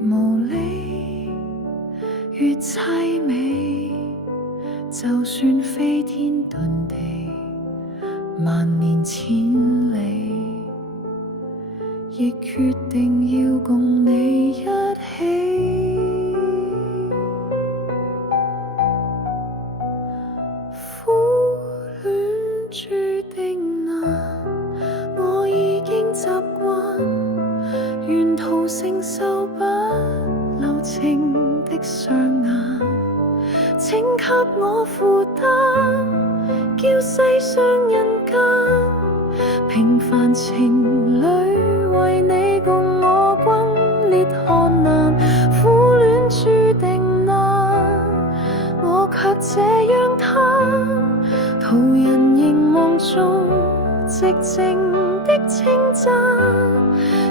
無理，越凄美。就算飛天遁地，萬年千里，亦決定要共你一起。苦戀注定難，我已經習慣，沿途承受不留情的雙眼。請給我負擔，叫世上人間平凡情侶為你共我轟烈看難。苦戀注定難，我卻這樣貪，途人凝望中寂靜的稱讚。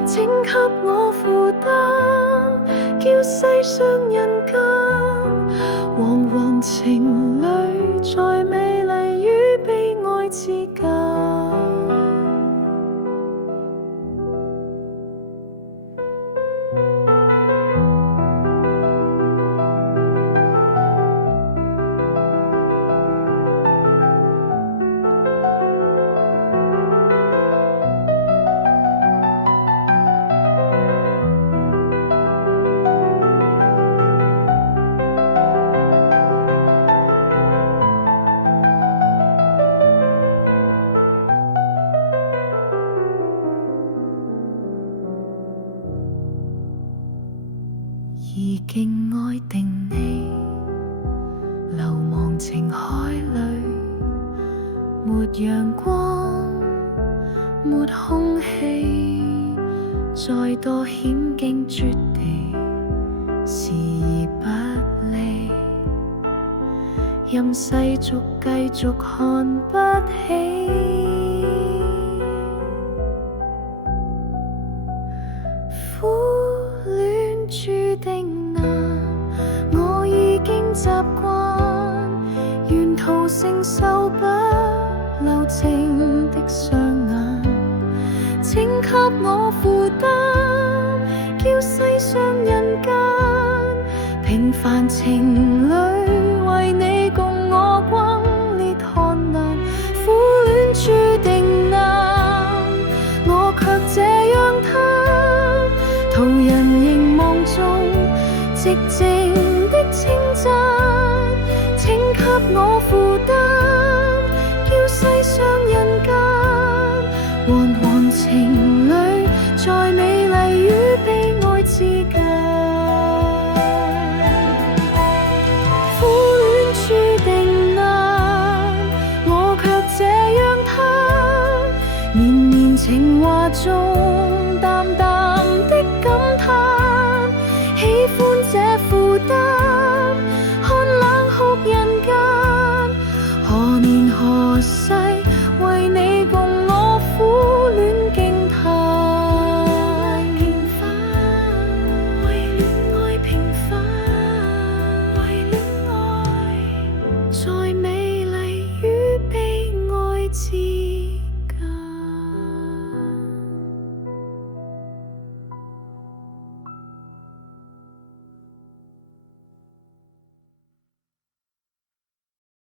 請給我負擔，叫世上人間惶惶情侶在美麗與悲哀之間。已經愛定你，流亡情海裏，沒陽光，沒空氣，再多險境絕地，視而不理，任世俗繼續看不起。苦戀注定難，我已經習慣，沿途承受不留情的雙眼。請給我負擔，叫世上人間平凡情侶為你共我轟烈看難。苦戀注定難，我卻這樣貪，途人凝望中寂靜的稱讚。請給我負擔，叫世上人間惶惶情侶在美麗與悲哀之間。苦戀注定難，我卻這樣貪，綿綿情話中